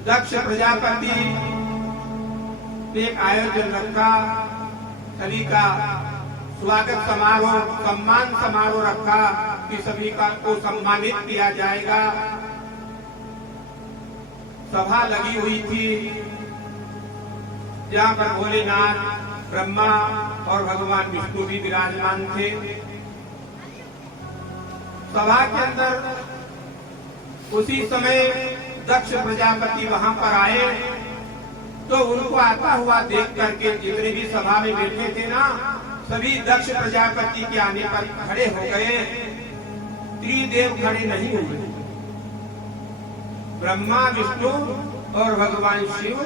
दक्ष प्रजापति ने एक आयोजन रखा, सभी का स्वागत समारोह, सम्मान समारोह रखा कि सभी का को सम्मानित किया जाएगा। सभा लगी हुई थी जहाँ पर भोलेनाथ, ब्रह्मा और भगवान विष्णु भी विराजमान थे। सभा के अंदर उसी समय दक्ष प्रजापति वहां पर आए तो उनको आता हुआ देख करके जितने भी सभा में बैठे थे ना, सभी दक्ष प्रजापति के आने पर खड़े हो गए। त्रिदेव खड़े नहीं हुए, ब्रह्मा, विष्णु और भगवान शिव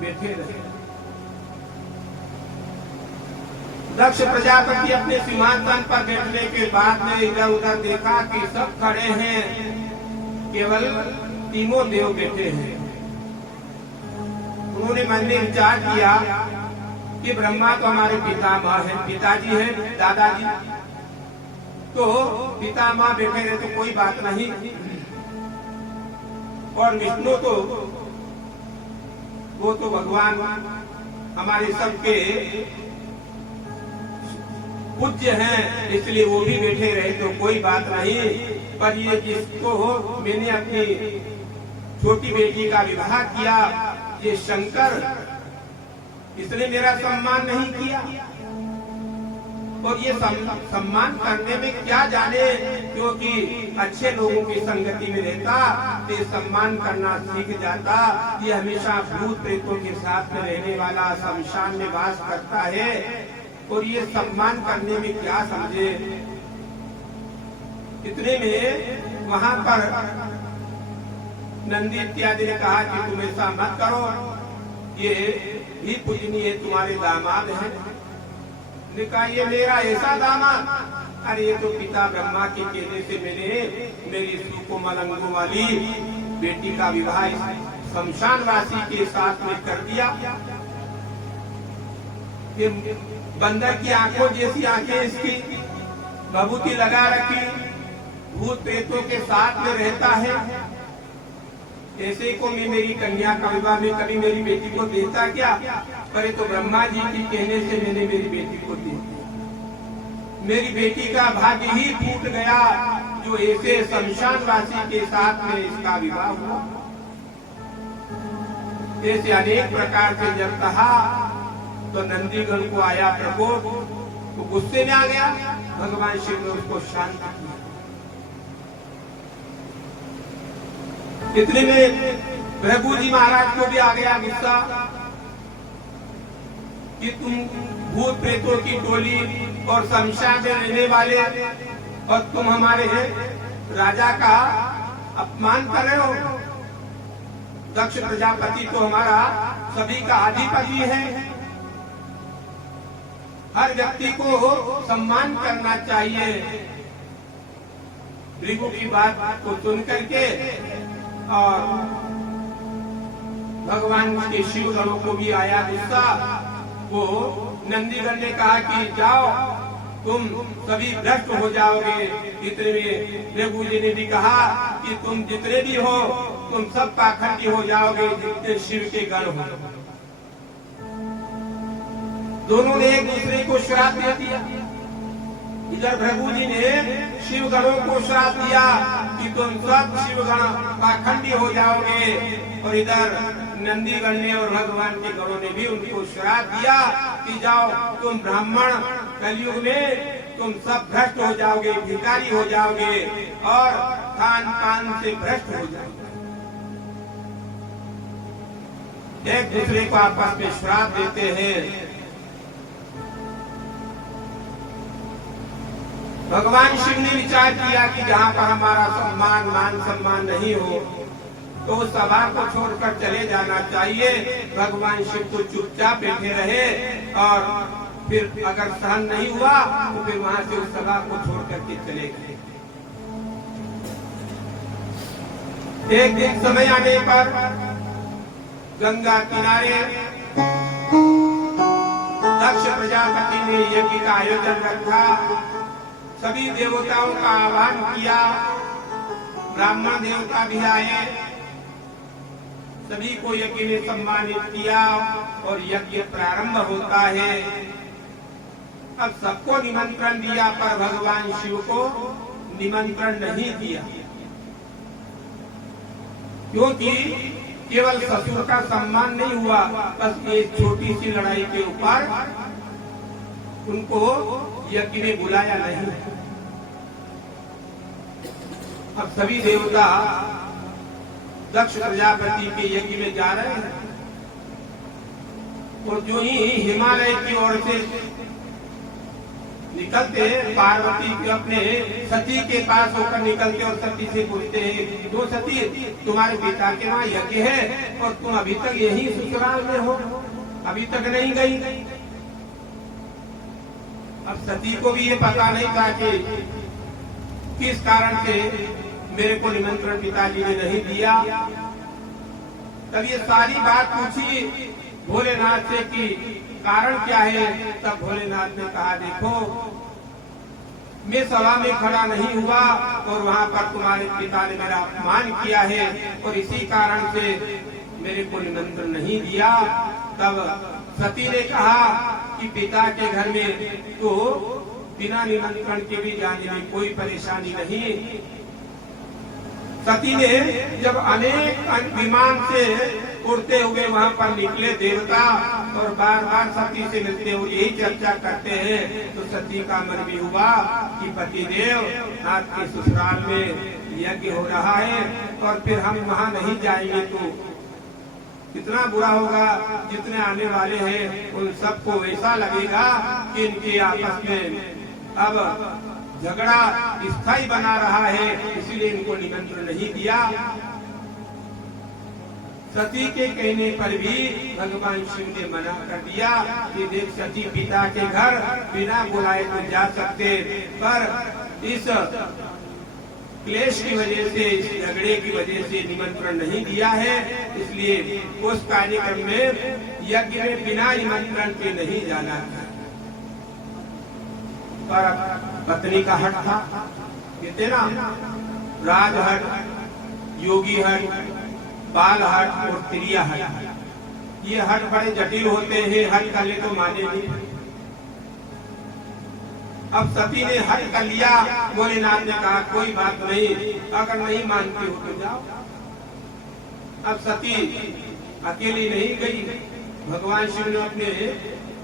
बैठे रहे। दक्ष प्रजापति अपने सिंहासन पर बैठने के बाद में इधर उधर देखा कि सब खड़े हैं, केवल तीनों देव बैठे हैं। उन्होंने मन में विचार किया कि ब्रह्मा तो हमारे पितामह हैं, पिताजी हैं, दादाजी, तो पितामह बैठे रहे तो कोई बात नहीं, और विष्णु तो वो तो भगवान हमारे सबके पूज्य हैं, इसलिए वो भी बैठे रहे तो कोई बात नहीं। पर ये जिसको मैंने अपनी छोटी बेटी का विवाह किया, ये शंकर, इसने मेरा सम्मान नहीं किया, और ये सम्मान करने में क्या जाने, क्योंकि अच्छे लोगों की संगति में रहता तो ये सम्मान करना सीख जाता। ये हमेशा भूत प्रेतों के साथ में रहने वाला, शमशान में वास करता है, और ये सम्मान करने में क्या समझे। इतने में वहां पर नंदी इत्यादि ने कहा कि तुम ऐसा मत करो, ये ही पूजनीय तुम्हारे दामाद हैं। ने कहा ये मेरा ऐसा दामाद, अरे ये तो पिता ब्रह्मा के कहने से मैंने मेरी सुकोमल अंगों वाली बेटी का विवाह शमशानवासी के साथ में कर दिया। ये बंदर की आंखों जैसी आंखें इसकी, भभूति लगा रखी, भूत प्रेतों के साथ में रहता है, ऐसे को मैं मेरी कन्या का विवाह में कभी मेरी बेटी को देता क्या, पर तो ब्रह्मा जी के कहने से मैंने मेरी बेटी को दी। मेरी बेटी का भाग्य ही टूट गया जो ऐसे शमशानवासी के साथ में इसका विवाह हुआ। ऐसे अनेक प्रकार से जब कहा तो नंदीगण को आया प्रकोप, तो गुस्से में आ गया। भगवान शिव ने उसको शांत किया। इतने में भृगु जी महाराज को भी आ गया गुस्सा कि तुम भूत प्रेतों की टोली और शमशान में रहने वाले, और तुम हमारे राजा का अपमान कर रहे हो। दक्ष प्रजापति तो हमारा सभी का अधिपति है, हर व्यक्ति को सम्मान करना चाहिए। भृगु की बात को सुन करके और भगवान के शिव गणों को भी आया गुस्सा। वो नंदीगण ने कहा कि जाओ, तुम सभी भ्रष्ट हो जाओगे। इतने में भृगु जी ने भी कहा कि तुम जितने भी हो, तुम सब पाखंडी हो जाओगे, जितने शिव के गण हो। दोनों ने एक दूसरे को श्राप दे दिया। इधर भृगु जी ने शिव गणों को श्राप दिया कि तुम सब शिव गण पाखंडी हो जाओगे, और इधर नंदीगण ने और भगवान के गणों ने भी उनको श्राप दिया कि जाओ, तुम ब्राह्मण कलयुग में तुम सब भ्रष्ट हो जाओगे, भिखारी हो जाओगे, और खान पान से भ्रष्ट हो जाओगे। एक दूसरे को आपस में श्राप देते हैं। भगवान शिव ने विचार किया कि जहाँ पर हमारा सम्मान, मान सम्मान नहीं हो, तो उस सभा को छोड़कर चले जाना चाहिए। भगवान शिव तो चुपचाप बैठे रहे, और फिर अगर सहन नहीं हुआ तो फिर वहां से उस सभा को छोड़ करके चले गए। एक दिन समय आने पर गंगा किनारे दक्ष प्रजापति ने यज्ञ का आयोजन रखा, सभी देवताओं का आह्वान किया, ब्राह्मण देवता भी आए, सभी को यज्ञ में सम्मानित किया और यज्ञ प्रारंभ होता है। अब सबको निमंत्रण दिया पर भगवान शिव को निमंत्रण नहीं दिया, क्योंकि केवल ससुर का सम्मान नहीं हुआ, बस एक छोटी सी लड़ाई के ऊपर उनको यज्ञ में बुलाया नहीं। अब सभी देवता दक्ष प्रजापति के यज्ञ में जा रहे हैं और जो ही हिमालय की ओर से निकलते पार्वती के अपने सती के पास होकर निकलते और सती से पूछते हैं, जो सती तुम्हारे पिता के वहाँ यज्ञ है और तुम अभी तक यही ससुराल में हो, अभी तक नहीं गई। अब सती को भी ये पता नहीं था कि किस कारण से मेरे को निमंत्रण पिताजी ने नहीं दिया। तब ये सारी बात पूछी भोलेनाथ से कि कारण क्या है। तब भोलेनाथ ने कहा, देखो मैं सभा में खड़ा नहीं हुआ और वहाँ पर तुम्हारे पिता ने मेरा अपमान किया है और इसी कारण से मेरे को निमंत्रण नहीं दिया। तब सती ने कहा कि पिता के घर में तो बिना निमंत्रण के भी जाने में कोई परेशानी नहीं। सती ने जब अनेक विमान से उड़ते हुए वहाँ पर निकले देवता और बार बार सती से मिलते हुए यही चर्चा करते हैं, तो सती का मन भी हुआ कि पतिदेव नाथ के ससुराल में यज्ञ हो रहा है और फिर हम वहाँ नहीं जाएंगे तो कितना बुरा होगा। जितने आने वाले हैं उन सबको ऐसा लगेगा कि इनके आपस में अब झगड़ा स्थायी बना रहा है, इसीलिए इनको निमंत्रण नहीं दिया। सती के कहने पर भी भगवान शिव ने मना कर दिया कि देख सती पिता के घर बिना बुलाए तो जा सकते, पर इस क्लेश की वजह से, इस झगड़े की वजह से निमंत्रण नहीं दिया है, इसलिए उस कार्यक्रम में यज्ञ में बिना निमंत्रण के नहीं जाना था। पर पत्नी का हट था, कहते ना राजहट, योगी हट, बाल हट और त्रिया हट। ये हट बड़े जटिल होते हैं, हट कर ले तो माने नहीं। अब सती ने हट कर लिया। भोलेनाथ ने कहा कोई बात नहीं, अगर नहीं मानती हो तो जाओ। अब सती अकेली नहीं गई, भगवान शिव ने अपने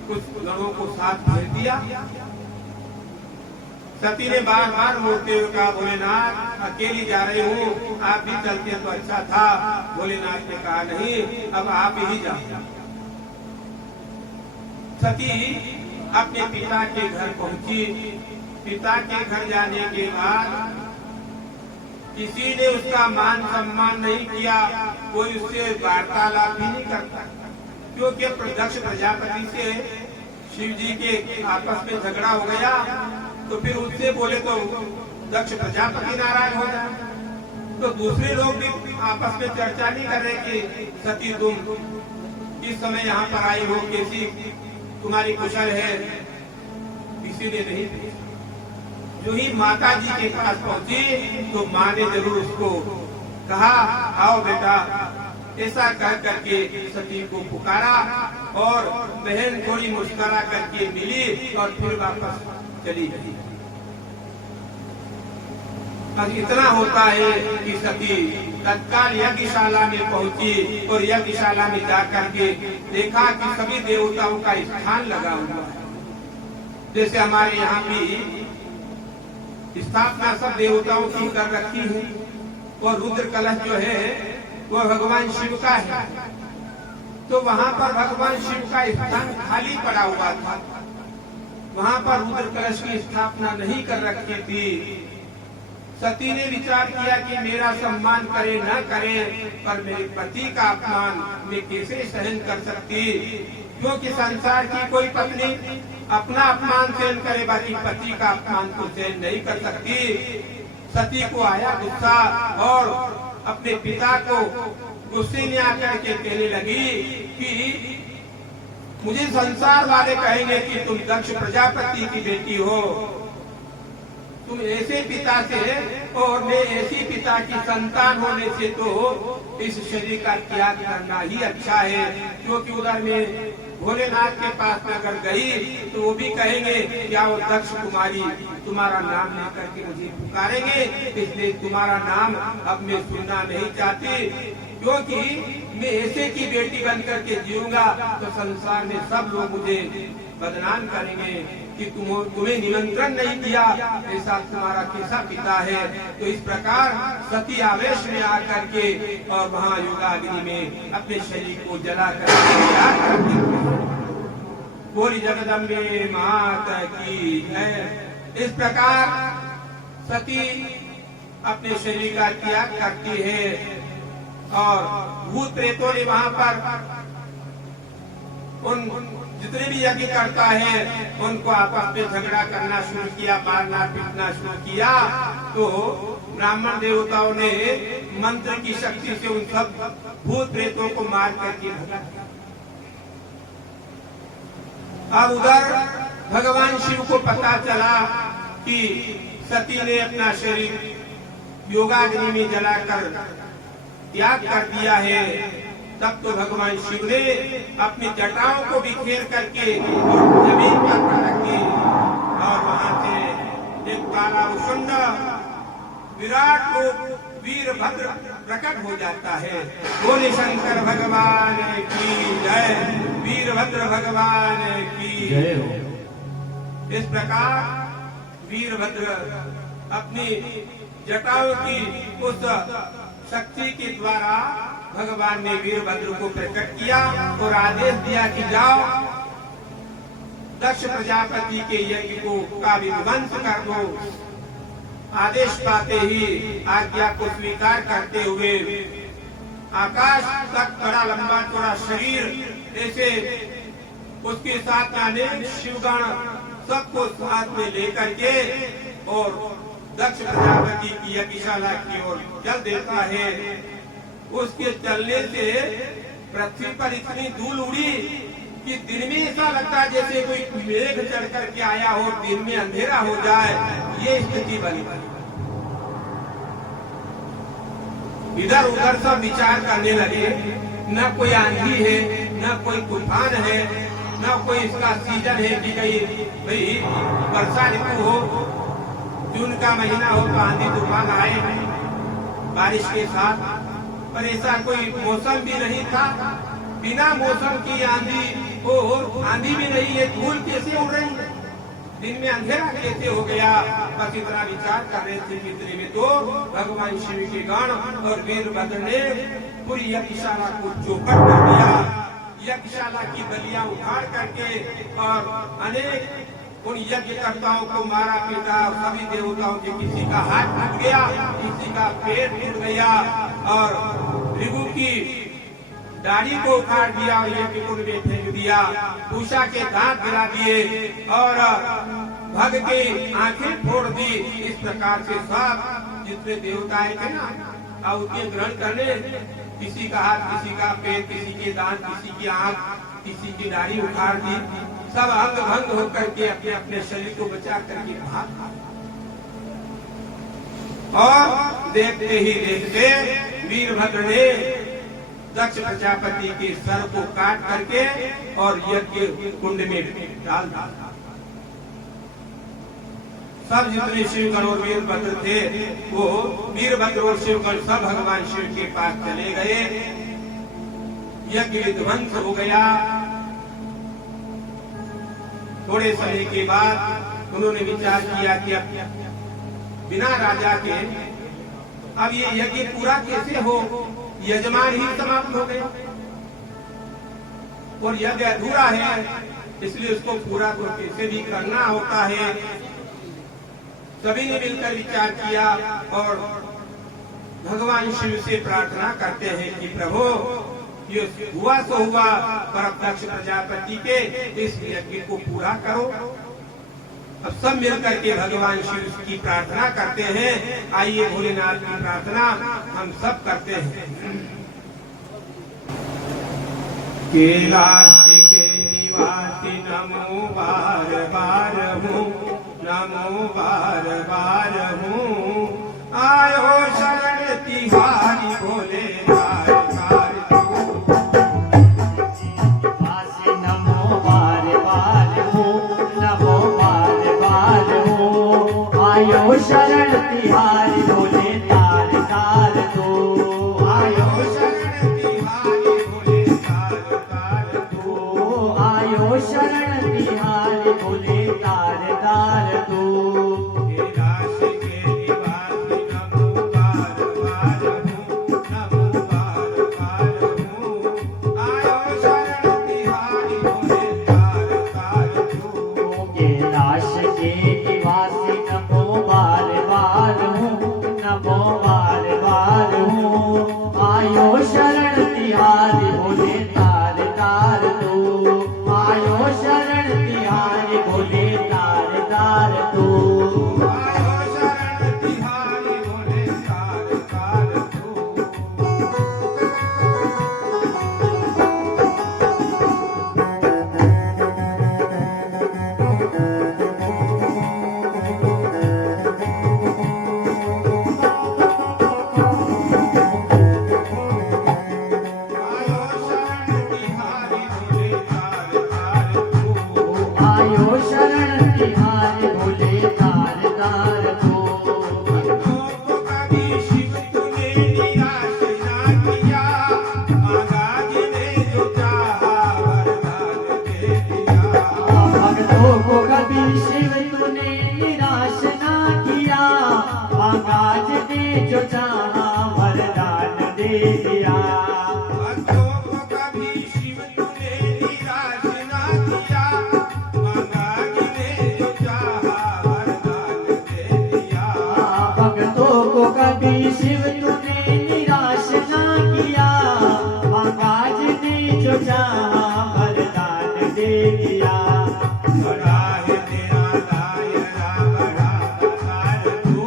कुछ गणों को साथ भेज दिया। सती ने बार बार रोते हुए कहा, भोलेनाथ अकेली जा रही हूँ, आप भी चलते तो अच्छा था। भोलेनाथ ने कहा नहीं, अब आप ही जाओ। सती अपने पिता के घर पहुंची। पिता के घर जाने के बाद किसी ने उसका मान सम्मान नहीं किया, कोई उससे वार्तालाप भी नहीं करता, क्योंकि दक्ष प्रजापति से शिव जी के आपस में झगड़ा हो गया। तो फिर उससे बोले तो दक्ष प्रजापति नाराज हो जाए, तो दूसरे लोग भी आपस में चर्चा नहीं कर रहे कि सती तुम किस समय यहाँ पर आई हो, कैसी तुम्हारी कुशल है, किसी ने नहीं। जो ही माता जी के पास पहुंची तो माँ ने जरूर उसको कहा, आओ बेटा, ऐसा कह करके सती को पुकारा और बहन थोड़ी मुस्कुरा करके मिली और फिर वापस चली गई। अब इतना होता है कि सती तत्काल यज्ञशाला में पहुंची और यज्ञशाला में जाकर के देखा कि सभी देवताओं का स्थान लगा हुआ है। जैसे हमारे यहाँ भी स्थापना सब देवताओं की कर रखी है और रुद्र कलश जो है वो भगवान शिव का है, तो वहाँ पर भगवान शिव का स्थान खाली पड़ा हुआ था। वहाँ पर रुद्र कलश की स्थापना नहीं कर रखी थी। सती ने विचार किया कि मेरा सम्मान करे न करे, पर मेरे पति का अपमान मैं कैसे सहन कर सकती, क्योंकि संसार की कोई पत्नी अपना अपमान सहन करे, बाकी पति का अपमान को सहन नहीं कर सकती। सती को आया गुस्सा और अपने पिता को गुस्से में आकर के कहने लगी कि मुझे संसार वाले कहेंगे कि तुम दक्ष प्रजापति की बेटी हो, तुम ऐसे पिता से और मैं ऐसी पिता की संतान होने से तो इस शरीर का त्याग करना ही अच्छा है, क्योंकि उधर में भोलेनाथ के पास में अगर गई तो वो भी कहेंगे क्या वो दक्ष कुमारी तुम्हारा नाम लेकर के मुझे पुकारेंगे, इसलिए तुम्हारा नाम अब मैं सुनना नहीं चाहती, क्योंकि मैं ऐसे की बेटी बन करके जीऊंगा तो संसार में सब लोग मुझे बदनाम करेंगे कि तुम्हें निमंत्रण नहीं दिया, ऐसा तुम्हारा कैसा पिता है। तो इस प्रकार सती आवेश में आकर के और वहाँ योगाग्नि में अपने शरीर को जला कर बोली जगदम्बे माता की जय। इस प्रकार सती अपने शरीर का त्याग करती है और भूत प्रेतों ने वहाँ पर उन जितने भी यज्ञ करता है उनको आपस में झगड़ा करना शुरू किया, मारना पीटना शुरू किया। तो ब्राह्मण देवताओं ने मंत्र की शक्ति से उन सब भूत प्रेतों को मार करके भगा। अब उधर भगवान शिव को पता चला कि सती ने अपना शरीर योगाग्नि में जलाकर त्याग कर दिया है। तब तो भगवान शिव ने अपनी जटाओं को बिखेर करके जमीन पर रख दी और वहां से एक काला उशुंड विराट रूप वीरभद्र प्रकट हो जाता है। बोले शंकर भगवान की जय, वीरभद्र भगवान की जय। इस प्रकार वीरभद्र अपनी जटाओं की उस शक्ति के द्वारा भगवान ने वीरभद्र को प्रकट किया और आदेश दिया कि जाओ दक्ष प्रजापति के यज्ञ को का विध्वंस कर दो। आदेश पाते ही आज्ञा को स्वीकार करते हुए आकाश तक बड़ा लंबा चौड़ा शरीर ऐसे उसके साथ में अनेक शिवगण सबको साथ में लेकर के और दक्ष प्रजापति की यज्ञशाला की ओर चल देता है। उसके चलने से पृथ्वी पर इतनी धूल उड़ी कि दिन में ऐसा लगता है जैसे कोई मेघ चढ़ करके आया हो, दिन में अंधेरा हो जाए, ये स्थिति बनी। इधर उधर सब विचार करने लगे, न कोई आंधी है, न कोई तूफान है, न कोई इसका सीजन है कि कहीं भाई वर्षा ऋतु हो, जून का महीना हो तो आंधी तूफान आए बारिश के साथ, पर ऐसा कोई मौसम भी नहीं था। बिना मौसम की आंधी हो, आंधी भी नहीं है, धूल कैसे उड़ रही है, दिन में अंधेरा कैसे हो गया। बस इतना विचार कर रहे थे इतने में तो भगवान शिव के गण और वीरभद्र ने पूरी यज्ञशाला को चौपट कर दिया। यज्ञशाला की बलियां उखाड़ करके और अनेक उन यज्ञकर्ताओं को मारा पीटा। सभी देवताओं के किसी का हाथ टूट गया, किसी का पेट टूट गया और भृगु की दाढ़ी को उखाड़ दिया और यज्ञ कुंड में फेंक दिया। उषा के दांत गिरा दिए और भग की आंखें फोड़ दी। इस प्रकार से सब जितने देवता थे ना आहुति ग्रहण करने, किसी का हाथ, किसी का पैर, किसी के दांत, किसी की आंख, किसी की दाढ़ी उखाड़ दी। सब अंग भंग होकर के अपने अपने शरीर को बचा करके भाग। और देखते ही देखते वीरभद्र ने दक्ष प्रजापति के सर को काट करके और यज्ञ कुंड में डाल दिया। सब जितने शिवगण और वीरभद्र थे वो वीरभद्र और शिवगण सब भगवान शिव के पास चले गए। यज्ञ विध्वंस हो गया। थोड़े समय के बाद उन्होंने विचार किया कि अब बिना राजा के अब ये यज्ञ पूरा कैसे हो, यजमान ही समाप्त हो गए और यज्ञ अधूरा है, इसलिए उसको पूरा तो कैसे भी करना होता है। सभी ने मिलकर विचार किया और भगवान शिव से प्रार्थना करते हैं कि प्रभु ये हुआ तो हुआ, पर दक्ष प्रजापति के इस यज्ञ को पूरा करो। अब सब मिलकर के भगवान शिव की प्रार्थना करते हैं। आइए भोलेनाथ की प्रार्थना हम सब करते हैं। कैलाश के निवासी नमो बार बार हूँ, नमो बार बार हूँ आयो शरण तिहारी भोले तार तार वासी नमो बार बार हूँ नमो बार बार हूँ आयो शरण तिहारी भोले तार तार तू आयो शरण तिहारी भोले तार तार तू आयो शरण तिहारी भोले तार तार तू हे राश के निवासी नमो बार बार हूँ नमो बार बार हूँ आयो शरण तिहारी भोले तार तार तू कैलाश के निवासी नमो बार बार हूँ नमो बार बार हूँ आयो शरण तिहारी भोले तार तार तू आयो शरण तिहारी भोले तार तार तू आयो शरण तिहारी भोले तार तार तू आयो शरण तिहारी भोले तार तार तू आयो शरण तिहारी भोले तार तार तू भक्तों को कभी शिव तूने निराश ना किया मांगा जिन्हें जो चाहा वरदान दे दिया भक्तों को कभी शिव तूने निराश ना किया आगाज ने जो चाहा वरदान दे दिया भक्तों को कभी शिव तूने निराश ना किया मांगा जिन्हें जो चाहा वरदान दे दिया भक्तों को कभी शिव तूने निराश ना किया आगाज ने जो चाहा वरदान दे दिया बड़ा है तेरा दायरा बड़ा तार तू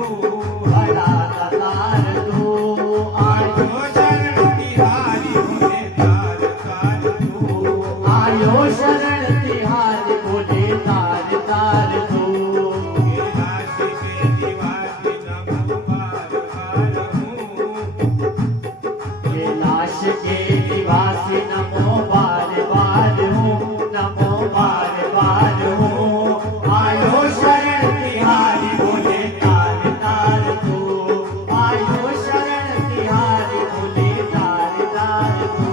बड़ा तार तू आयो आयो शरण तिहारी भोले तार तार तू आयो शरण तिहारी भोले तार तार तू कैलाश के निवासी नमो बार बार हूँ कैलाश के निवासी नमो बार बार हूँ नमो बार बार हूँ आयो शरण तिहारी भोले तार तार तू आयो शरण तिहारी भोले तार तार तू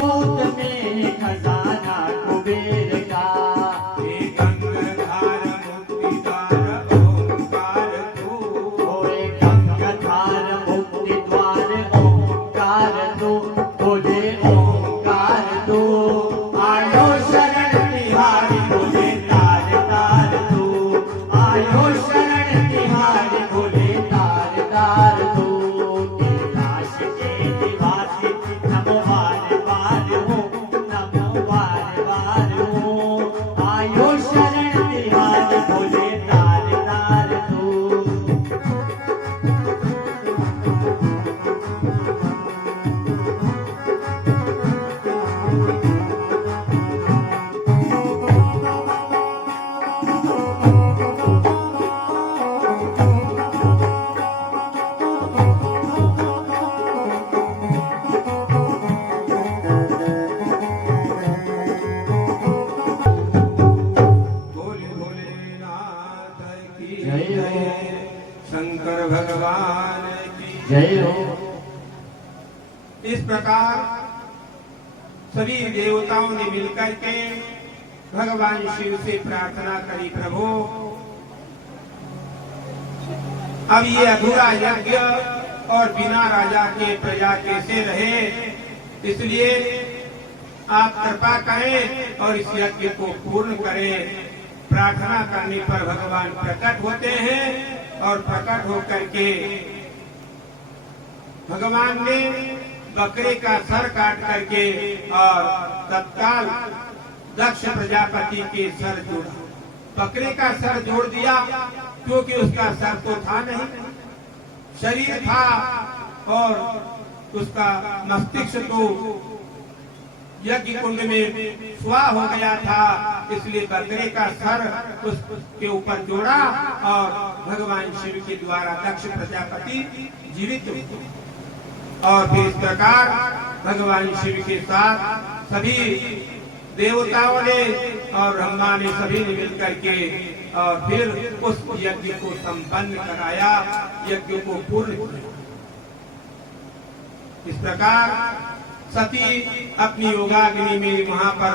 भूत में खजाना कुबेर का हे गंगाधार मुक्तिदार ओंकार तू ओए गंगाधार मुक्ति द्वार ओंकार तू तुझे ओंकार तू आयो शरण तिहारी भोले तार तार तू आयो शरण तिहारी भोले तार तार तू कैलाश के निवासी नमो बार बार हूँ नमो बार बार हूँ आयो शरण तिहारी भोले तार तार तू भोले भोलेनाथ की जय हो। शंकर भगवान की जय हो इस प्रकार सभी देवताओं ने मिलकर के भगवान शिव से प्रार्थना करी, प्रभु अब ये अधूरा यज्ञ और बिना राजा के प्रजा कैसे रहे, इसलिए आप कृपा करें और इस यज्ञ को पूर्ण करें। प्रार्थना करने पर भगवान प्रकट होते हैं और प्रकट होकर के भगवान ने बकरे का सर काट करके और तत्काल दक्ष प्रजापति के सर जोड़ा, बकरे का सर जोड़ दिया क्योंकि उसका सर तो था नहीं, शरीर था और उसका मस्तिष्क तो यज्ञ कुंड में स्वाह हो गया था, इसलिए बकरे का सर उसके ऊपर जोड़ा और भगवान शिव के द्वारा दक्ष प्रजापति जीवित हुए। और फिर इस प्रकार भगवान शिव के साथ सभी देवताओं ने और ब्रह्मा ने सभी ने मिलकर के और फिर उस यज्ञ को संपन्न कराया, यज्ञ को पूर्ण किया। इस प्रकार सती अपनी योगाग्नि में वहां पर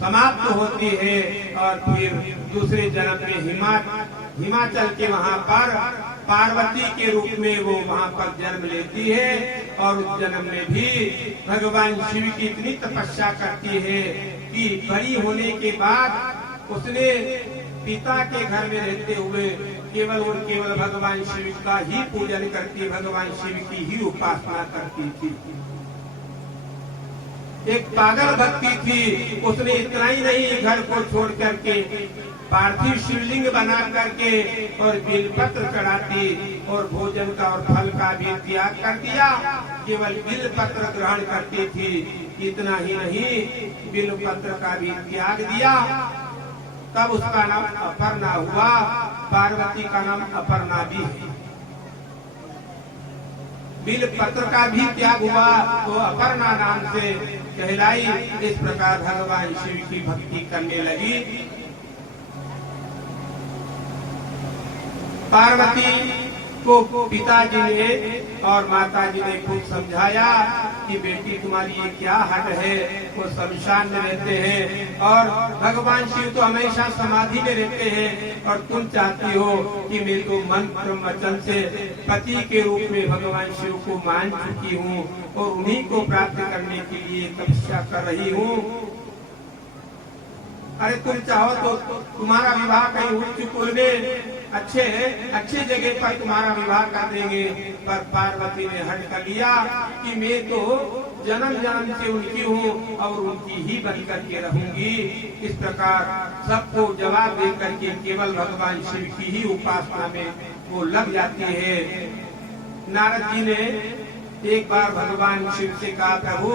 समाप्त होती है और फिर दूसरे जन्म में हिमाचल के वहां पर पार्वती के रूप में वो वहां पर जन्म लेती है। और उस जन्म में भी भगवान शिव की इतनी तपस्या करती है कि बड़ी होने के बाद उसने पिता के घर में रहते हुए केवल और केवल भगवान शिव का ही पूजन करती, भगवान शिव की ही उपासना करती थी। एक पागल भक्ति थी, उसने इतना ही नहीं घर को छोड़ करके पार्थिव शिवलिंग बना करके और बिलपत्र चढ़ाती और भोजन का और फल का भी त्याग कर दिया, केवल बिलपत्र ग्रहण करती थी। इतना ही नहीं, बिलपत्र का भी त्याग दिया। तब उसका नाम अपर्णा हुआ, पार्वती का नाम अपर्णा भी है। बिलपत्र का भी त्याग हुआ तो अपर्णा नाम से कहलाई। इस प्रकार भगवान शिव की भक्ति करने लगी। पार्वती को पिताजी ने और माताजी ने खूब समझाया कि बेटी तुम्हारी ये क्या हट है, वो शमशान में रहते हैं और भगवान शिव तो हमेशा समाधि में रहते हैं और तुम चाहती हो कि मैं तो मंत्र वचन से पति के रूप में भगवान शिव को मान चुकी हूँ और उन्हीं को प्राप्त करने के लिए तपस्या कर रही हूँ। अरे तुम चाहो तो तुम्हारा विवाह कहीं उच्च कुल में अच्छे जगह पर तुम्हारा विवाह कर देंगे। पर पार्वती ने हट कर लिया कि मैं तो जन्म जन्म से उनकी हूँ और उनकी ही बन करके रहूंगी। इस प्रकार सबको जवाब दे करके केवल भगवान शिव की ही उपासना में वो लग जाती है। नारद जी ने एक बार भगवान शिव से कहा, प्रभु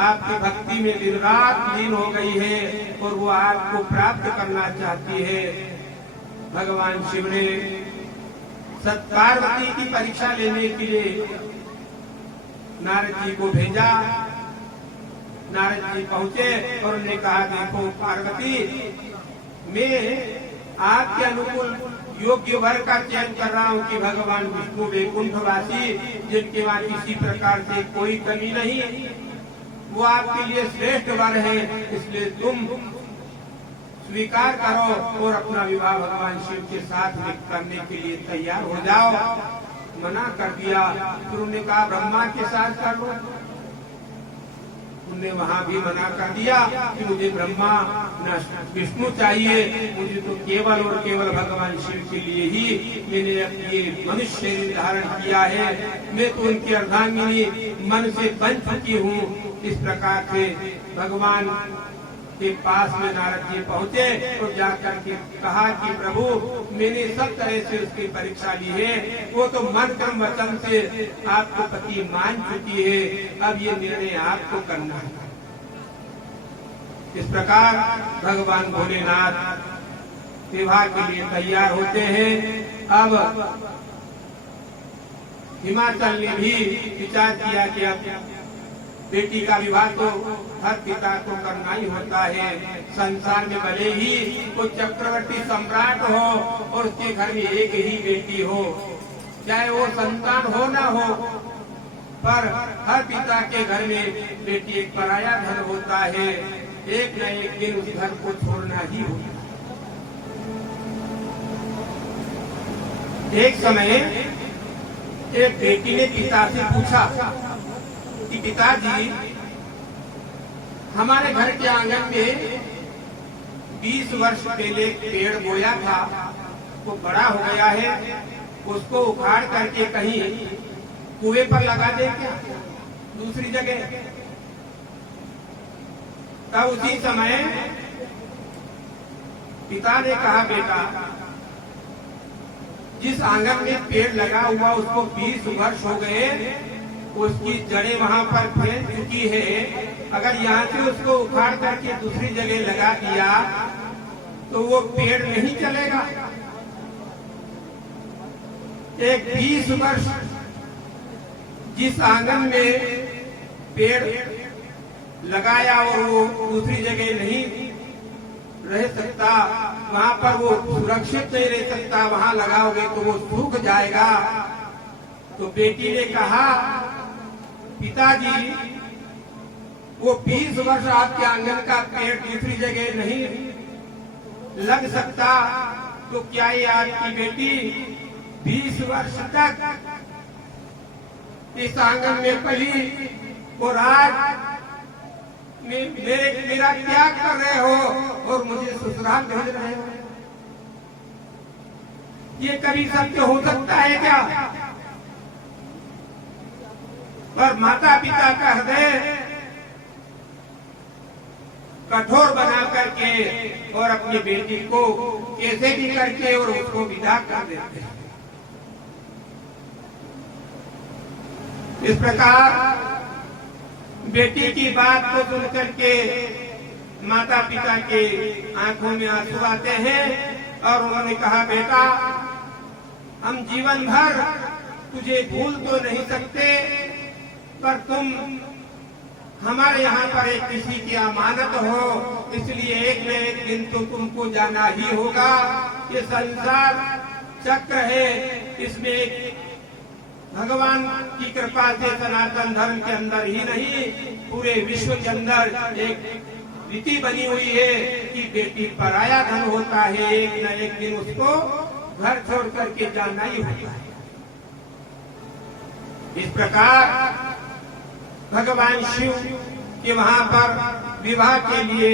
आपकी भक्ति में दिन रात लीन हो गई है और वो आपको प्राप्त करना चाहती है। भगवान शिव ने पार्वती की परीक्षा लेने के लिए नारद जी को भेजा। नारद जी पहुंचे और उन्होंने कहा, देखो पार्वती, मैं आपके अनुकूल योग्य वर का चयन कर रहा हूँ कि भगवान विष्णु वैकुंठवासी, जिनके वहां किसी प्रकार से कोई कमी नहीं, वो आपके लिए श्रेष्ठ वर है। इसलिए तुम स्वीकार करो और अपना विवाह भगवान शिव के साथ करने के लिए तैयार हो जाओ। मना कर दिया। फिर उन्होंने कहा ब्रह्मा के साथ कर लो। उन्होंने वहां भी मना कर दिया कि मुझे ब्रह्मा न विष्णु चाहिए, मुझे तो केवल और केवल भगवान शिव के लिए ही मैंने ये मनुष्य शरीर धारण किया है। मैं तो उनकी अर्धांगिनी मन से बन चुकी हूँ। इस प्रकार से भगवान के पास में नारद जी पहुँचे और जाकर के कहा कि प्रभु, मैंने सब तरह से उसकी परीक्षा ली है, वो तो मन कर्म वचन से आपको पति मान चुकी है, अब ये निर्णय आपको करना है। इस प्रकार भगवान भोलेनाथ विवाह के लिए तैयार होते हैं। अब हिमाचल ने भी विचार किया कि अब बेटी का विवाह तो हर पिता को करना ही होता है। संसार में भले ही वो चक्रवर्ती सम्राट हो और उसके घर में एक ही बेटी हो, चाहे वो संतान हो ना हो, पर हर पिता के घर में बेटी एक पराया घर होता है। एक न एक दिन उस घर को छोड़ना ही होता है। एक समय एक बेटी ने पिता से पूछा कि पिताजी, हमारे घर के आंगन में 20 वर्ष पहले पेड़ बोया था, वो बड़ा हो गया है, उसको उखाड़ करके कहीं कुएं पर लगा दे क्या, दूसरी जगह। तब उसी समय पिता ने कहा, बेटा जिस आंगन में पेड़ लगा हुआ उसको 20 वर्ष हो गए, उसकी जड़ें वहां पर फैल चुकी है। अगर यहाँ से उसको उखाड़ करके दूसरी जगह लगा दिया तो वो पेड़ नहीं चलेगा। एक 20 वर्ष जिस आंगन में पेड़ लगाया और वो दूसरी जगह नहीं रह सकता, वहां पर वो सुरक्षित नहीं रह सकता, वहां लगाओगे तो वो सूख जाएगा। तो बेटी ने कहा, पिताजी वो 20 वर्ष आपके आंगन का पेड़ दूसरी जगह नहीं लग सकता, तो क्या ये आपकी बेटी 20 वर्ष तक इस आंगन में पली और आज मेरा त्याग कर रहे हो और मुझे ससुराल भेज रहे हो? ये कभी सत्य हो सकता है क्या? पर माता पिता का हृदय कठोर बना करके और अपनी बेटी को कैसे भी करके और उसको विदा कर देते हैं। इस प्रकार बेटी की बात को सुन करके माता पिता के आंखों में आंसू आते हैं और उन्होंने कहा, बेटा हम जीवन भर तुझे भूल तो नहीं सकते, पर तुम हमारे यहाँ पर एक किसी की अमानत हो, इसलिए एक न एक दिन तो तुमको जाना ही होगा। ये संसार चक्र है, इसमें एक भगवान की कृपा से सनातन धर्म के अंदर ही नहीं पूरे विश्व के अंदर एक रीति बनी हुई है कि बेटी पराया धन होता है, एक न एक दिन उसको घर छोड़ करके जाना ही होता है। इस प्रकार भगवान शिव के वहां पर विवाह के लिए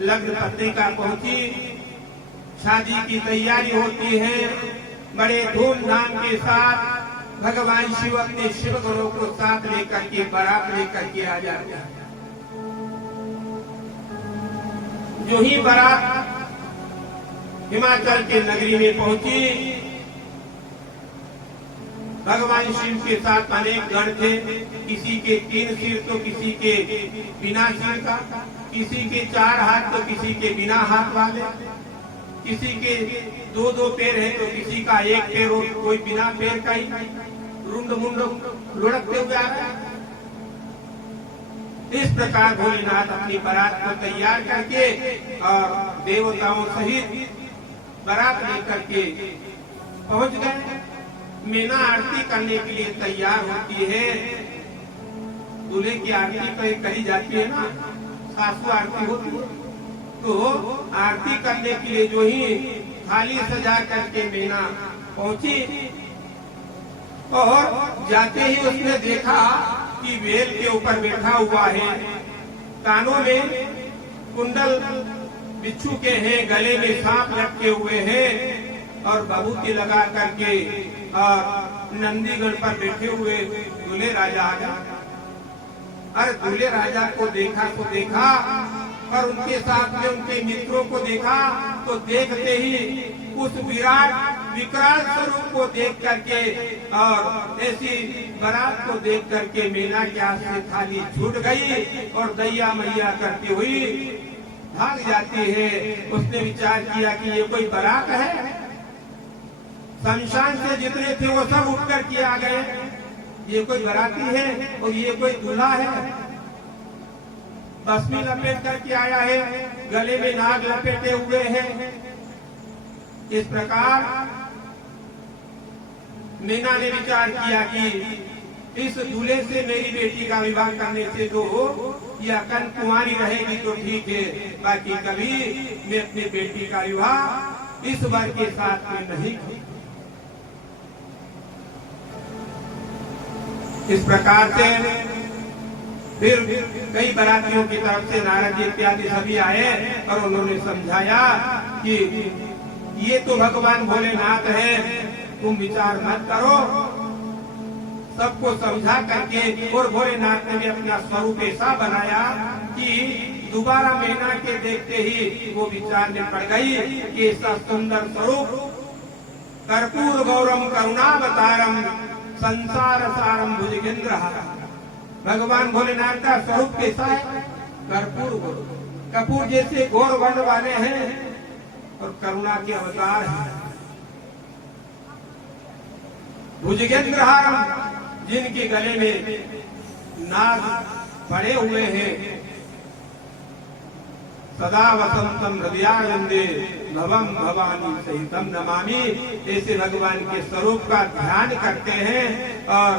लग्न पत्रिका पहुंची, शादी की तैयारी होती है। बड़े धूमधाम के साथ भगवान शिव अपने शिव गुरु को साथ लेकर के बारात लेकर के आ जाते हैं। जो ही बारात हिमाचल के नगरी में पहुंची, भगवान शिव के साथ अनेक गण थे, किसी के 3 सिर तो किसी के बिना सिर का, किसी के 4 हाथ तो किसी के बिना हाथ वाले, किसी के 2-2 पैर है तो किसी का 1 पैर और कोई बिना पैर का ही रुंड मुंड लुढ़कते हुए आ रहा है। इस प्रकार भोलेनाथ अपनी बारात को तैयार करके और देवताओं सहित बारात लेकर के पहुंच गए। मीना आरती करने के लिए तैयार होती है। दूल्हे की आरती करी जाती है ना, सासू आरती होती है, तो आरती करने के लिए जो ही थाली सजा करके मीना पहुंची और जाते ही उसने देखा कि वेल के ऊपर बैठा हुआ है, कानों में कुंडल बिच्छू के हैं, गले में सांप लटके हुए हैं और बबूती लगा करके और नंदीगढ़ पर बैठे हुए दूल्हे राजा आ गए। अरे दूल्हे राजा को देखा तो देखा, और उनके साथ में उनके मित्रों को देखा तो देखते ही उस विराट विकराल स्वरूप को देख करके और ऐसी बारात को देख करके मीना के हाथ से थाली छूट गई और दैया मैया करती हुई भाग जाती है। उसने विचार किया कि ये कोई बारात है, शमशान से जितने थे वो सब उठ करके आ गए, ये कोई बाराती है और ये कोई दूल्हा है। बसमी लपेट करके आया है, गले में नाग लपेटे हुए हैं। इस प्रकार मीना ने विचार किया कि इस दूल्हे से मेरी बेटी का विवाह करने से जो या कन कुंवारी रहेगी तो ठीक है, बाकी कभी मैं अपनी बेटी का विवाह इस वर के साथ में नहीं। इस प्रकार से फिर कई बारातियों की तरफ से नारद जी इत्यादि सभी आए और उन्होंने समझाया कि ये तो भगवान भोलेनाथ है, तुम विचार मत करो। सबको समझा करके और भोलेनाथ ने भी अपना स्वरूप ऐसा बनाया कि दोबारा मीना के देखते ही वो विचार में पड़ गई कि ऐसा सुंदर स्वरूप कर्पूर गौरम करुणावतारम संसार सारम भुजगेंद्रहारम। भगवान भोलेनाथ का स्वरूप कैसा है? कर्पूर गौरम, कपूर जैसे गौर वर्ण वाले हैं और करुणा के अवतार हैं। भुजगेंद्रहारम, जिनके गले में नाग पड़े हुए हैं। सदा वसंतम हृदयानंदे भवम भवानी सहितम नमामि। ऐसे भगवान के स्वरूप का ध्यान करते हैं और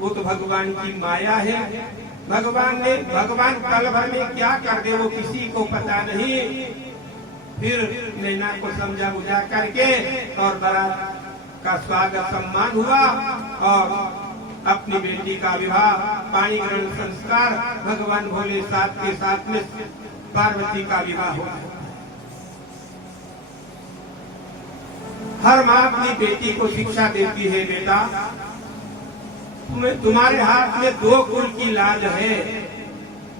वो तो भगवान की माया है। भगवान पल भर में क्या कर दे वो किसी को पता नहीं। फिर नैना को समझा बुझा करके और बारात का स्वागत सम्मान हुआ और अपनी बेटी का विवाह पाणी ग्रहण संस्कार भगवान भोले साथ के साथ में पार्वती का विवाह हुआ। हर माँ अपनी बेटी को शिक्षा देती है, बेटा तुम्हारे हाथ में 2 कुल की लाज है।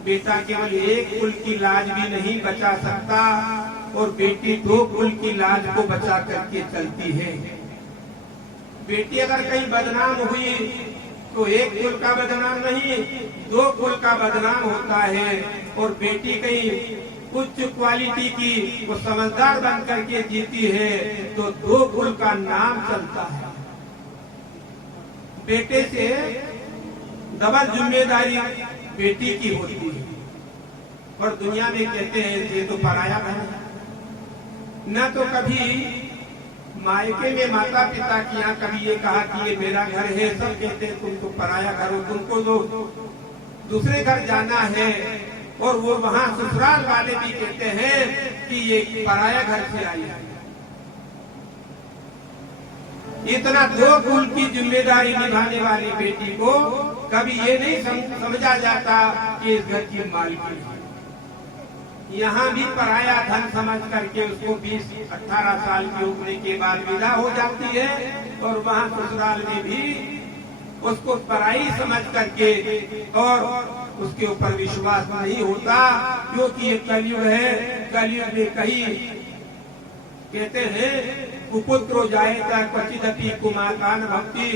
बेटा केवल 1 कुल की लाज भी नहीं बचा सकता और बेटी 2 कुल की लाज को बचा करके चलती है। बेटी अगर कहीं बदनाम हुई तो 1 कुल का बदनाम नहीं, 2 कुल का बदनाम होता है। और बेटी कहीं उच्च क्वालिटी की वो समझदार बन करके जीती है तो 2 कुल का नाम चलता है। बेटे से डबल जिम्मेदारी बेटी की होती है। और दुनिया में कहते हैं ये तो पराया घर है। न तो कभी मायके में माता पिता की यहाँ कभी ये कहा कि ये मेरा घर है। सब कहते हैं तुम तो पराया घर हो, तुमको तो दूसरे घर जाना है। और वो वहाँ ससुराल वाले भी कहते हैं कि ये पराया घर से आई है। इतना 2 कुल की जिम्मेदारी निभाने वाली बेटी को कभी ये नहीं समझा जाता कि इस घर की मालकिन है। यहाँ भी पराया धन समझ करके उसको 20-18 साल की उम्र के बाद विदा हो जाती है। और वहाँ ससुराल में भी उसको पराई समझ करके और उसके ऊपर विश्वास नहीं होता, क्योंकि ये कलयुग है। कलयुग में कहीं कहते हैं कुपुत्रो जायेता क्वचिदपि कुमातान भक्ति।